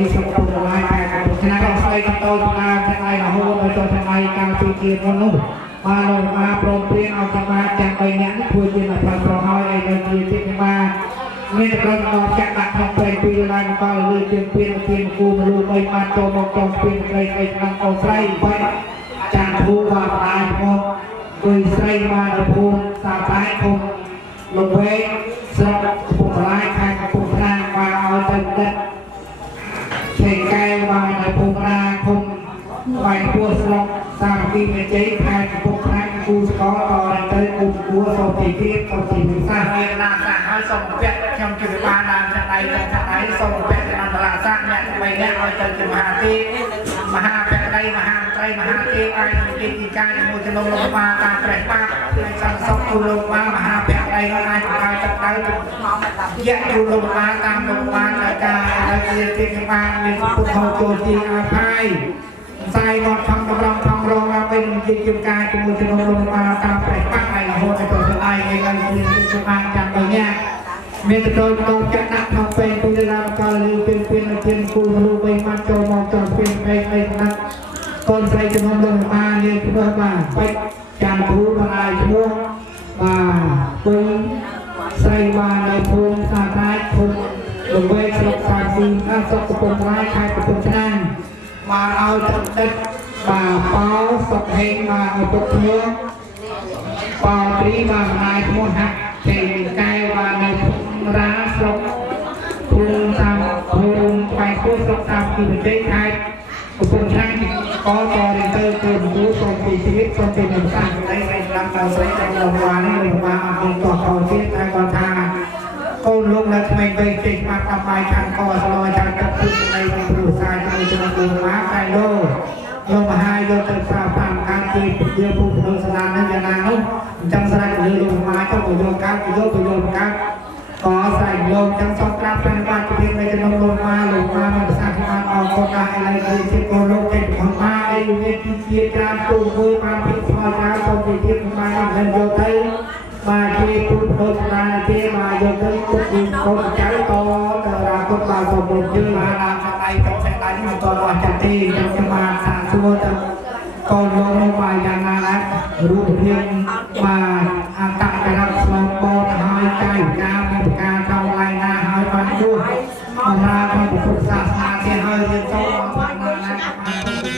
នេះខ្ញុំពុទ្ធឡាយតែឆ្នាំដល់ស្អីក៏តូចណាថ្ងៃរហូតដល់ចូលថ្ងៃកាលពីជាមុននោះបានលោកអាព្រមព្រៀងឲ្យចាំបានចាំ3នាក់ធ្វើជាអភិបាលហើយឲ្យនៅជាទីបានមានតែក្រុមចាក់ដាក់ក្នុងពេលពីឡាយមកដល់លើជាពីនគូមនុស្ស3បានចូលមកចូលពីស្រីក្នុងកោស្រីបាច់ចាក់ធូបបានដែរមកគឺស្រីបានទៅភូមិសាតែគុំលោកវែងស្រុកពុទ្ធឡាយខេត្តកំពង់ឆ្នាំងបានឲ្យទៅទឹកឆេកែវបានទៅភូមិរាគុំវាយពួរស្រុកសាមគ្គីមេជ័យខេត្តកំពង់ឆ្នាំងគូស្កតទៅគុំគួរសូមទីទៀតសូមទីវិសាមានណាសាហើយសូមពាក់ខ្ញុំជួយបានដើមចាក់ដៃចាក់ដៃសូមពាក់អន្តរសាស្ត្រអ្នក3នាក់ឲ្យទៅជាមហាទេមហាភក្តីមហាត្រីមហាទេឲ្យនិយាយពីការជាមួយជំនុំលោកបាលតាមព្រះបាទហើយសន្តិសុខទូលោកបាលមហាភក្តីឲ្យអាចបានចាត់ដៅយៈទូលោកបាលតាមលោកបាលដោយការឲ្យជាទីបានមានពុទ្ធចូលទីអាផាយផ្សាយមកខំតម្រង់ខំរងដើម្បីនិយាយជាការជាមួយជំនុំលោកបាលតាមព្រះបាទហើយរហូតដល់ទៅឯងឲ្យមានទីបានចាំទៅញ៉ាមានទៅដល់ចាក់ដាក់ក្នុងពេលពីឡានកលលឺពីជាគូមនុស្ស3បានចូលមកចូលពីឯណាកូនស្រីជំនុំលោកបាលនេះធ្វើបាទបិទចាំគ្រូបានឲ្យឈ្មោះបាទពុំស្រីបាននៅភូមិសាតែភូមិលោកវែងស្រុកសាស៊ីស្រុកកំពង់រាយខេត្តកំពង់ឆ្នាំងមកឲ្យទឹកបាទប៉ោសុកហេងបាទឲ្យពុកឈ្មោះប៉ោព្រីបាទណាយឈ្មោះហាក់ចេញកែបាទនៅភូមិរាស្រុកភូមិតាមភូមិបែកគូស្រុកតាមពីប្រទេសខេត្តកំពង់ឆ្នាំងក៏តរៀនទៅគូមនុស្សសូមពីជីវិតសូមពីនឹងសាស្ត្រនៃស្រីតាមដល់ស្រីតាមលោកវ៉ានេះលោកវ៉ាអត់មានតោះតទៀតតែគាត់ថាកូនលោកនៅក្មេងវ័យចេះបាត់តាមបាយខាងកស្លោចាំទឹកទឹកនៃគ្រួសារជាមួយជំនុំលោកវ៉ាតែលោកមហាយកទៅប្រើប្រាស់ការទីពជាពុទ្ធសាសនានឹងយ៉ាងណានោះចាំស្រេចលើលោកវ៉ាទៅយកការយកការក៏ស្រែកលោកចាំសោកក្រាបព្រះបាទជានៃជំនុំលោកវ៉ាមានប្រសាសន៍បានអរគុណដល់ឥឡូវគឺជាកូនលោកចេញផងបានឯវិទ្យាជាការទូមួយបានពីស្មោះការសូមទីទៀតបានមិនយកទៅបាទជាពុទ្ធសាសនាទេបាទយកទៅពុទ្ធកូនចៅតទៅរាគុណបាទសូមជឿបានដល់ដៃទៅសេះដៃមិនតអស់ចាទីខ្ញុំបានសាកសួរទៅកូនលោកនោះបាទយ៉ាងណាដែររូបភាពបាទអត្តចរិតស្មោះបនហើយកាយការមានប្រការកោឡៃណាហើយបាននោះបំរើក្នុងពុទ្ធសាសនាទេហើយរៀនចូលបានណា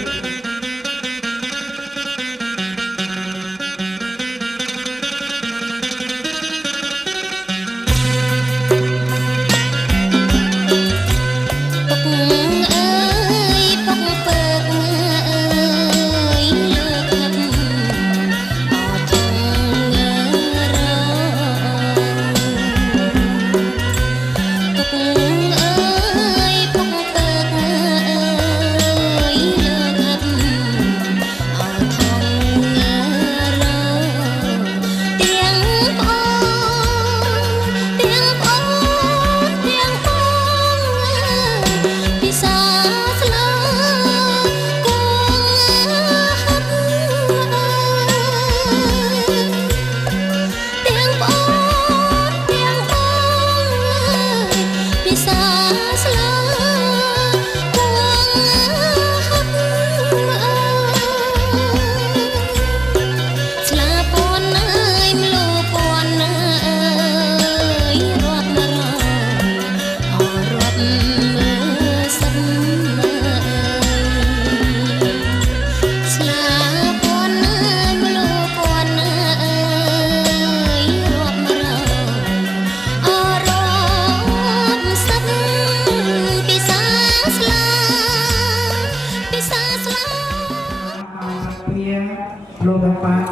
លោកបាទ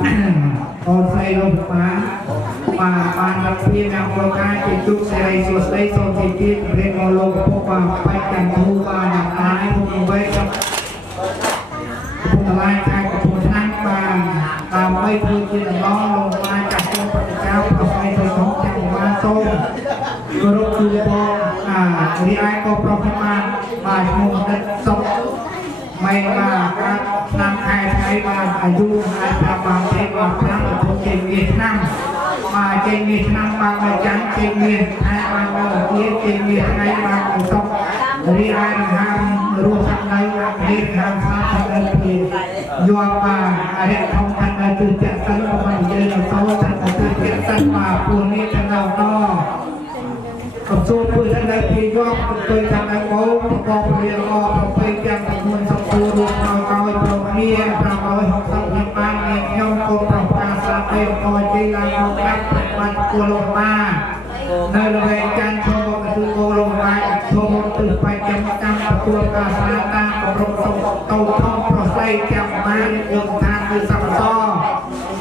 អូនស្រីលោកបាទបានรับពីអ្នកប្រកាសជាជុកសេរីសួស្តីសូមជម្រាបរៀបមកលោកពុកបាទបែកកាន់ទូបាទអ្នកអាយពុកវែកពុកតឡាយខែកំពង់ឆ្នាំងបាទដើម្បីធ្វើជាដំណងលោកបានចាត់ទុកបដិការប្រស័យទៅក្នុងចាក់បានសូមគោរពគឺបងរីឯក៏ប្រកបបានឈ្មោះដិតសុខម៉ែបាទឆ្នាំខែថ្ងៃបាទអាយុហើយប្រាប់បានទេបាទឆ្នាំទៅចេញវាឆ្នាំបាទចេញវាឆ្នាំបាទមកចាំចេញវាខែបាទមកទៀតចេញវាថ្ងៃបាទសុខ រីឯដង្ហើមរស់ខាងនៅអាមេរិកខាងសាខាងនៅពីយកមកអរិយធម្មខាងនៅគឺចាក់សិនរបស់យើងនៅតោចាក់ទៅចាក់សិនមកពួកនេះខាងនៅតកំសួរធ្វើខាងនៅពីយកទៅខាងនៅបោប្រកបរៀនអប្រពៃទាំងចំនួនសំពូររួមឲ្យប្រមាណ560ឆ្នាំបានខ្ញុំកូនប្រកាសស្រាប់ពេលក៏ជិះឡើងមកកាត់បាត់គួរលោកបាននៅល្វែងចាន់ឈរមកគឺគោលរបាយឈរមកទិសបច្ចុប្បន្នកម្មប្រគួតការស្នាតាមអប់រំសុខតូថងប្រស័យចាំបានយកស្ថានគឺសង្សរ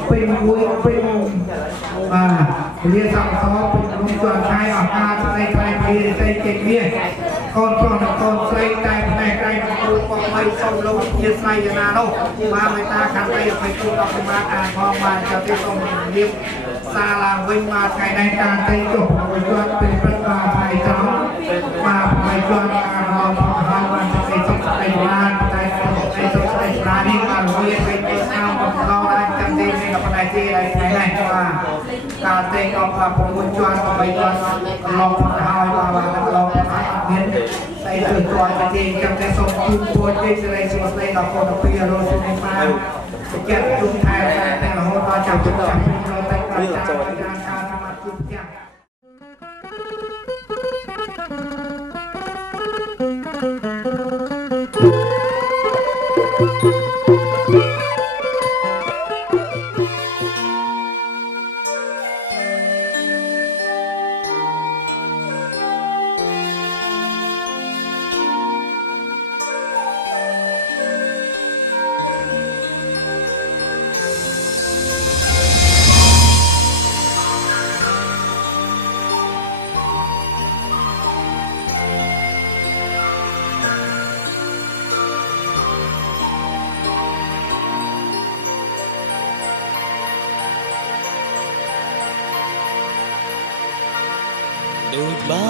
ពេលមួយពេលបាទលាសង្សរពេលក្នុងជាន់ខែអស់ការស្ដីថ្លៃពីស្ដីចេញមានកូនប្រុសនិងកូនស្រីតែផ្នែកក្រៃគូក៏មិនសុំលោកជាស្រីយ៉ាងណានោះបានមេត្តាខាងដីឲ្យគូដល់ពីបានអានផងបានចូលទីសូមរៀបសាឡាវិញមកថ្ងៃនេះការតែងចុះឲ្យគាត់เป็นព្រឹត្តិការណ៍ថ្ងៃត្រង់មកឲ្យគាត់ការរំផងហើយបានសេចក្ដីសុខស្ដីបានតែសេចក្ដីសុខស្ដីបាននេះបានវាពេលទៅស្អាតមកដល់អាចចាំទីនេះក៏ផ្នែកទីដែរថ្ងៃនេះបាទការតែងដល់ថា6ជាន់8ជាន់កន្លងហើយបាទកន្លងហើយអត់មានស្អីទៅគាត់ទៅទីចាំតែសូមជូនពរជ័យសិរីសុខស្ដីដល់កូនពីរស់នេះបានសេចក្ដីជូនថែតែរហូតដល់ចាំជុំចាំចូលតែការការសមាធិជុំទាំងដូចបា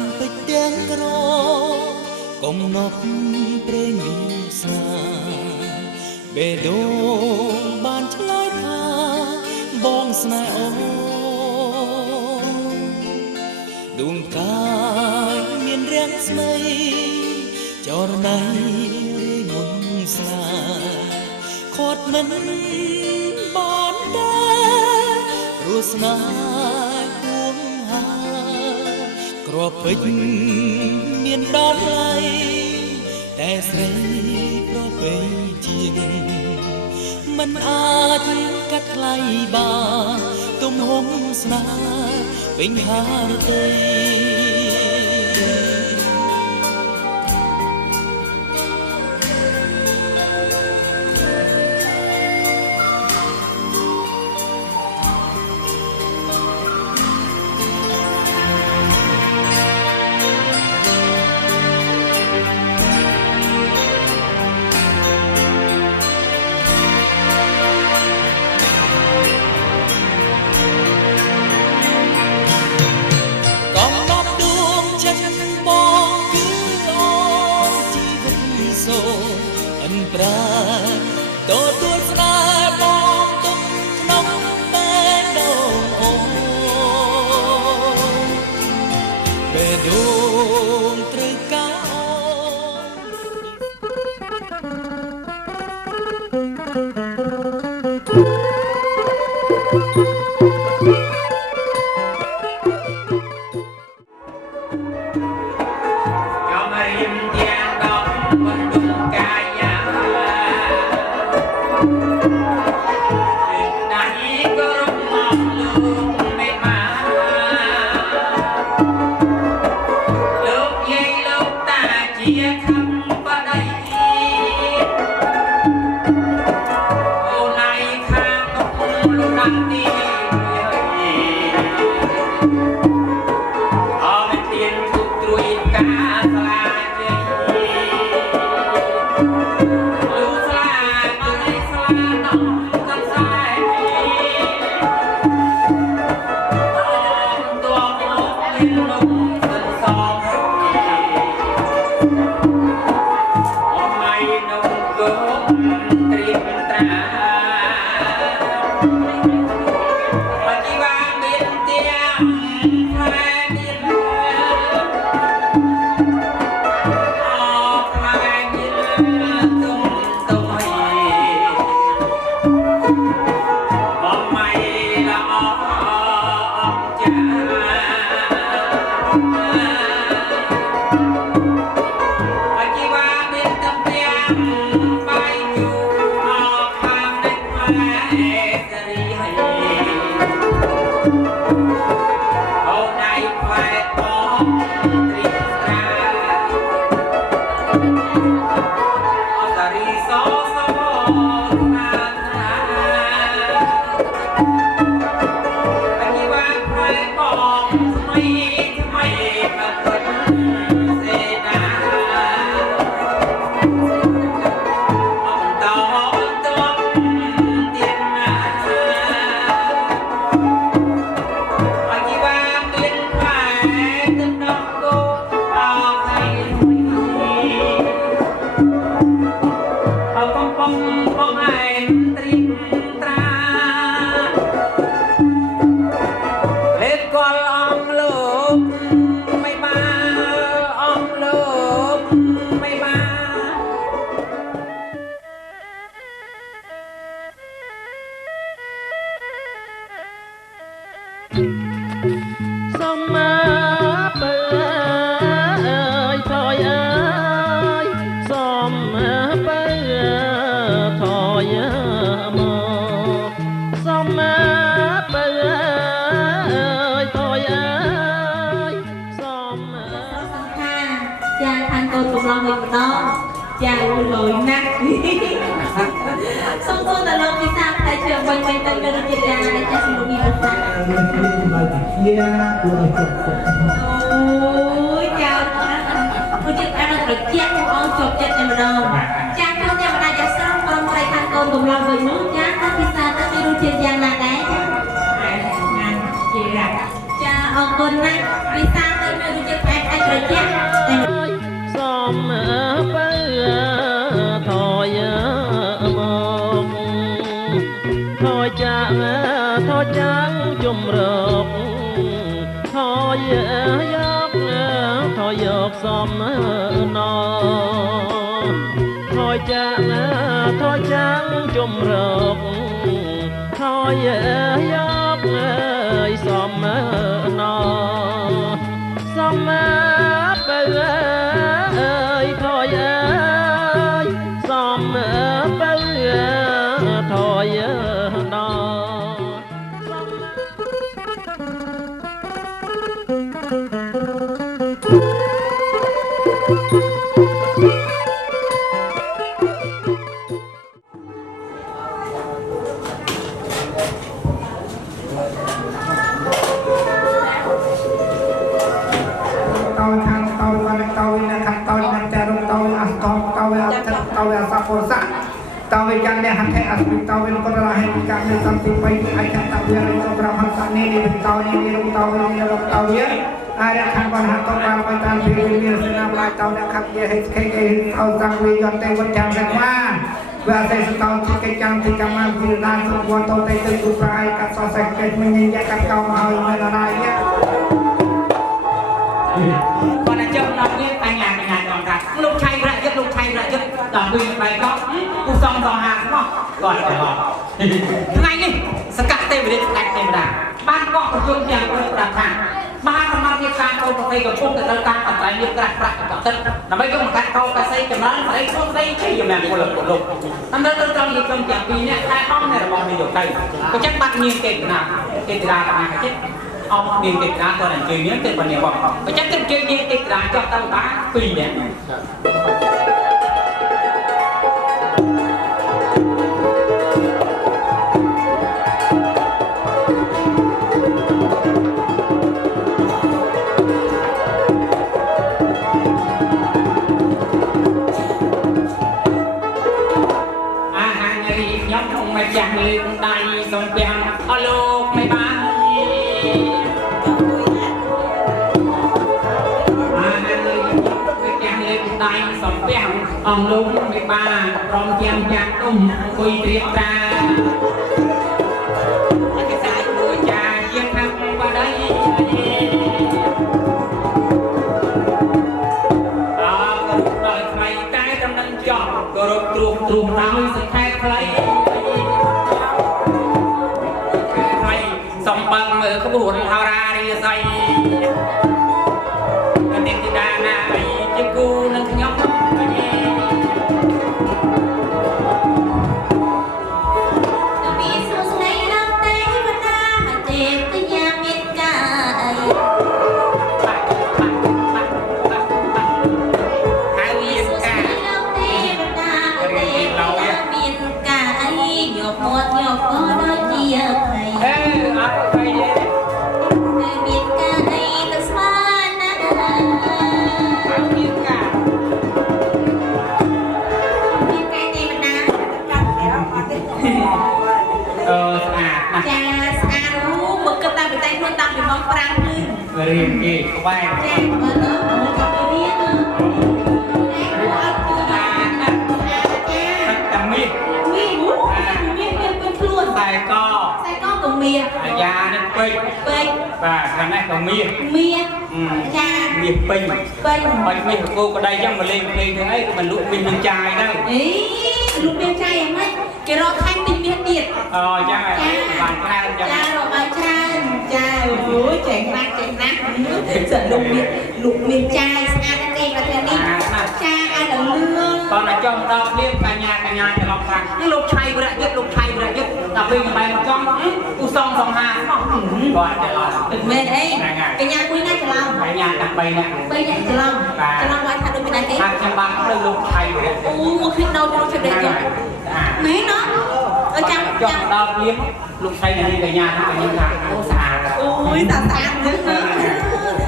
នពេជ្រទាំងក្រកុំណប់ព្រេងវាស្នាបេះដូងបានឆ្លើយថាបងស្នេហ៍អូដួងកាយមានរាំងស្មីចរណៃរីមុនស្លាខាត់មិនបានដែររស់ស្នេហ៍គ្រាប់ពេជ្រមានដល់ឡៃតែស្រីប្រពៃជាងមិនអាចកាត់ថ្លៃបានទំហំស្នេហ៍ពេញហារតីទទួលស្នេហ៍បងទុកក្នុងបេះដូងអូបេះដូងត្រូវការ ឡងវិញម្ដងចាលុយណាស់សូមគោតលោកពិសាតែជឿវិញទៅមានវិទ្យាចាសំលុយពិសាអូយចាពួកជិតអានត្រជាក់អងជាប់ចិត្តតែម្ដងចាខ្ញុំតែម្ដាយចាស្រងក្រុមប្រៃខាងកូនកំឡុងវិញនោះចាតែពិសាទៅមានរសជាតិយ៉ាងណាដែរចាណាជាចាអរគុណណាស់ពិសាទៅមានរសជាតិផ្អែមត្រជាក់សំបើថយមកថយចាំងជំរកថយយកសំណថយចាំងជំរកថយយកសំណសំបើថយសំបើថយណตาวิจันเนี่ยหันแท้อัศวินตาวินก็ระเหตุการณ์สัมผัสไปไอ้ขันตาวิญญาณก็ประหันสันนี่เป็นตานี่นี่ลงตาวิญญาณลงตาวิญญาณอะไรขันปัญหาต้องการไปตามพิธีมีสนามลายตาเนี่ยขับเยอะให้ใครเอาตังวิญญาณเตวันจังแรงว่าเวลาใส่สตาที่ใครจังที่กำลังพิจารณาสมควรต้องได้ตื่นตัวไปกับสอดใส่เกิดมันยังยักษ์เก่ามาเอาเงินอะไรเนี่ยก่อนจะเจอเราเนี่ยไปงานก่อนครับลูกชายระยึดต่อมือไปก็กูซองต่อหางเนาะก่อนจะบอกยังไงนี่สกัดเต็มเลยสกัดเต็มด่าบ้านก็ยุ่งยากเลยประธานบ้านมันมีการเอาไปกับพวกแต่ละการตัดใจมีกระปรักกับตึ๊ดแต่ไม่ต้องการเอาไปใส่กันนั้นอะไรพวกได้ใช่ยังไงคนละคนลงนั่นเราต้องมีคนอย่างปีนี้ใครห้องเนี่ยเรามองมีอยู่ใกล้ก็จะบัดเงียบเก่งนะเก่งด่ากันมาแค่เอาเมียนติดร้านตัวนั้นคือเนี้ยติดวันนี้บอกไปจัดติดเกย์ติดร้านจอดตั้งบ้านปีเนี่ยอาหารรีย้อมคงไม่จังลืมได้สมเปียงเอาลูกไม่บ้าสองเปียงอ่องลุงไม่บ้ารองเทียมยางตุ้มคุยเรียบตาจะสายหัวใจเยี่ยมทำว่าได้ก็ต่อยใครใจกำลังจอบก็รบตรุมเราสักแค่ใครสองบังมือขบวนเฮาราเรียใส่กันเด็กที่ดาหน้าไอ้เจ้ากูนั่งขยำเรียนเก่งไปแจ้งมาเนอะจับเรียนเนอะแต่มีเป็นคล้วนใส่ก็กับเมียยาเนี่ยเป็นvà thằng này còn mía cha mía pin mình cô có đây chắc mà lên thế ấy mình lúc mình đừng chai đâu ý lúc bên chai em ấy cái đó khanh tình biết điệt cha bàn trai cha rồi bàn trai cha ôi chèn nát sợ lục miền chai ăn đây là thế đi cha ăn là lương còn là trong đó liên cả nhà cho lòng thằng lục chai vừa nhất tập đi bài một con u song song hà gọi để lo đừng mê đấy cái nhà quý này chờ lòng cái nhà đặt bay nè bây giờ chờ lòng nói thật được cái này hai trăm ba có đơn lục thay rồi một khi đâu cho để cho mấy nó ở trong đo liếm lục thay này đi về nhà nó phải như là ô xà ôi xà nữa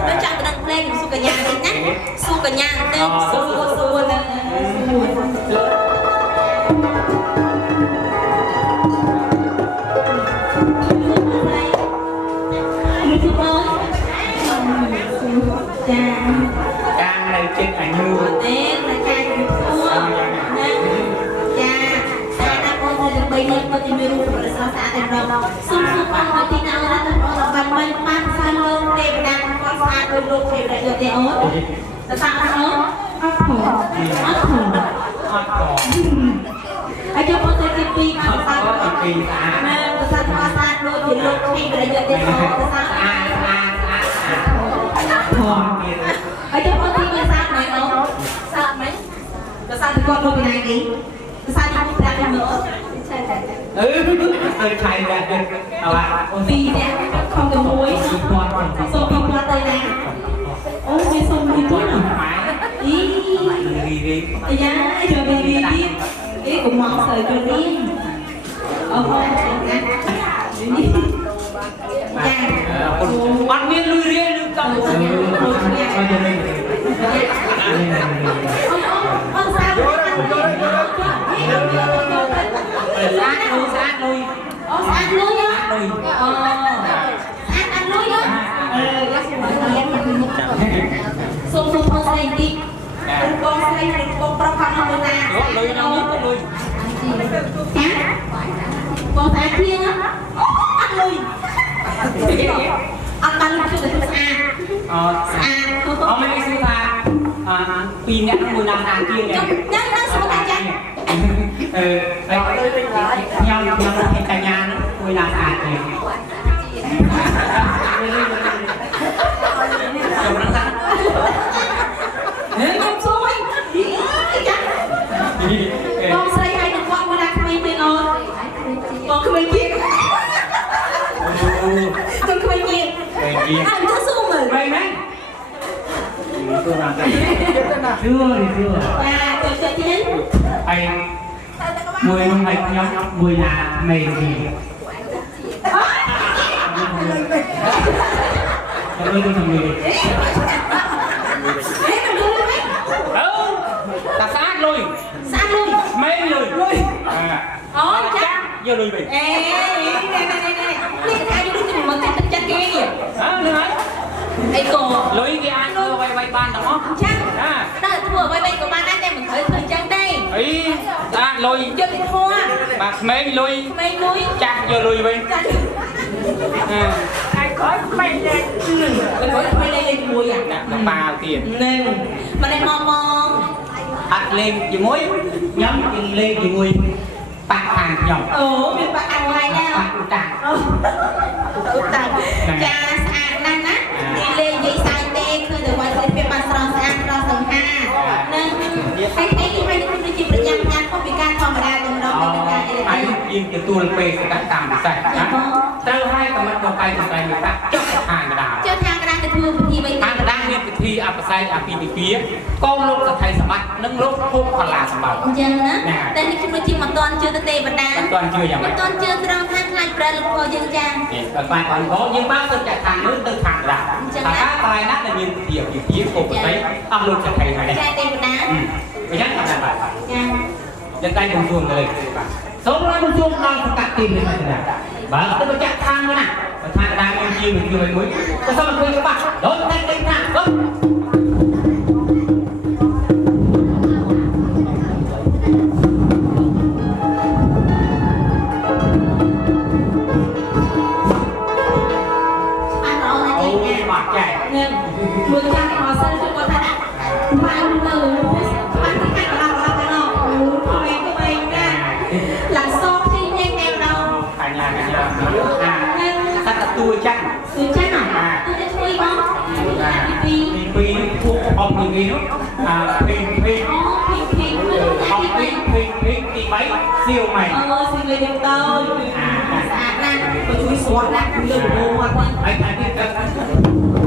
nó chẳng cái đằng lên su cả nhà đi nhá su cả nhà lên su lên Trang này trên ảnh hưu tên là trang bây giờ có thể miêu tả sao xã thành đồng xung quanh mọi tin nào ra từ đó là văn minh mang sang lông tem đang có xa đôi lúc thì lại được đeo ớt là sao ăn ớt ớt khổ ở trong một cái tivi mà sao nên là sao có xa đôi thì lúc thì lại được đeo ớt là sao ở trong một tivi sao này không sao mấy là sao thì con đôi cái này đi sao thì không ra nữa thầy ra được vì nè không có muối xong đi qua tay nè ôi cái xong đi quá ý dạ cho đi ý cũng mong sợi cho đi không nè bắt miên lui riêng lưu tâm ông sao sát lui ăn lưới nhá ăn lưới nhá xong xong con xây đi con xây con pro con không được nào lui con ăn riêng á ăn lưới ăn ăn lưới cho được ông mấy cái sư tha pin nhãn mùi nằm hàng kia này nhãn số ta chắc nhau hay cả nhà nó mùi nằm hàng kia nhắm số ấy con xây hay được con mùi nằm không biết ơi con không biết con không biết ăn cho số mình vậy đấy chưa tôi chết anh mùi nông hành nhóm mùi là mày gì tôi thằng người ta sát lui mấy lui chắc vô lui bị ai cô lối cái ăn thưa vay ban đúng không? Chắc. Đó là thua vay của ban anh em mình thấy thời trang đây. Ý, lôi. Cho thì thua. Mà mấy lôi. Mấy lôi. Chắc giờ lôi bên. Ai có mày lên. Mày lên mùi à? Nó bao tiền. Nên mà lên mong. Ăn lên gì muối, nhắm lên gì mùi. Bạc hàng nhỏng. Mình bạc hàng ngoài nào. Bạc tàng. Cha saan năng á. Đi lên dây sai tê khơi từ ngoài phía bàn sòng saan sòng ha. Nên hay đi chụp được nhang không bị can thò mà ra từ đó bên ai yên cái tuôn bê sẽ cắt tạm sạch. Tao hai cái mặt đầu tay người ta chốt hàng cái đào. Chốt hàng cái đào thì thua thì bây hàng cái đàoเนี่ยเป็นที่อัปไซด์อภินิพีกองลูกกับไทยสมัตินึ่งลูกพวกพลาสมบัติ ចឹងណាតែនេះខ្ញុំជិះមិនតាន់ជឿទៅទេបណ្ដា មិនតាន់ជឿយ៉ាងម៉េច មិនតាន់ជឿត្រង់ខាងខ្លាចប្រែលោកពោយើងចានេះបើខ្លាចគាត់ពោយើងបើទៅចាក់ខាងនោះទៅខាងដាថាកន្លែងណាដែលមានវិធីពិធីគោកស្អីអស់លោកចាក់ថៃហើយ ចាទេបណ្ដា អញ្ចឹងតាមបាទ ចា យើងតែខ្ញុំជួងទៅលេសូមរំលឹកជួងដល់សកាត់ទីនេះណាបើទៅចាក់ខាងនោះណាបើខាងដាខ្ញុំជាមួយមួយទៅសូមជួយច្បាស់ដល់តែតែណាទៅMưa trăng họ sân cho con thật mà ăn từ ăn cái cách là cái nào mày nha là so khi nhanh em đâu cả nhà sao là tôi chắc à tôi sẽ chui không phi thuộc ông gì đó phi mấy siêu mày siêu mày được đâu គាត់ណាគឺលើកហូរមក ไอ้ไอ้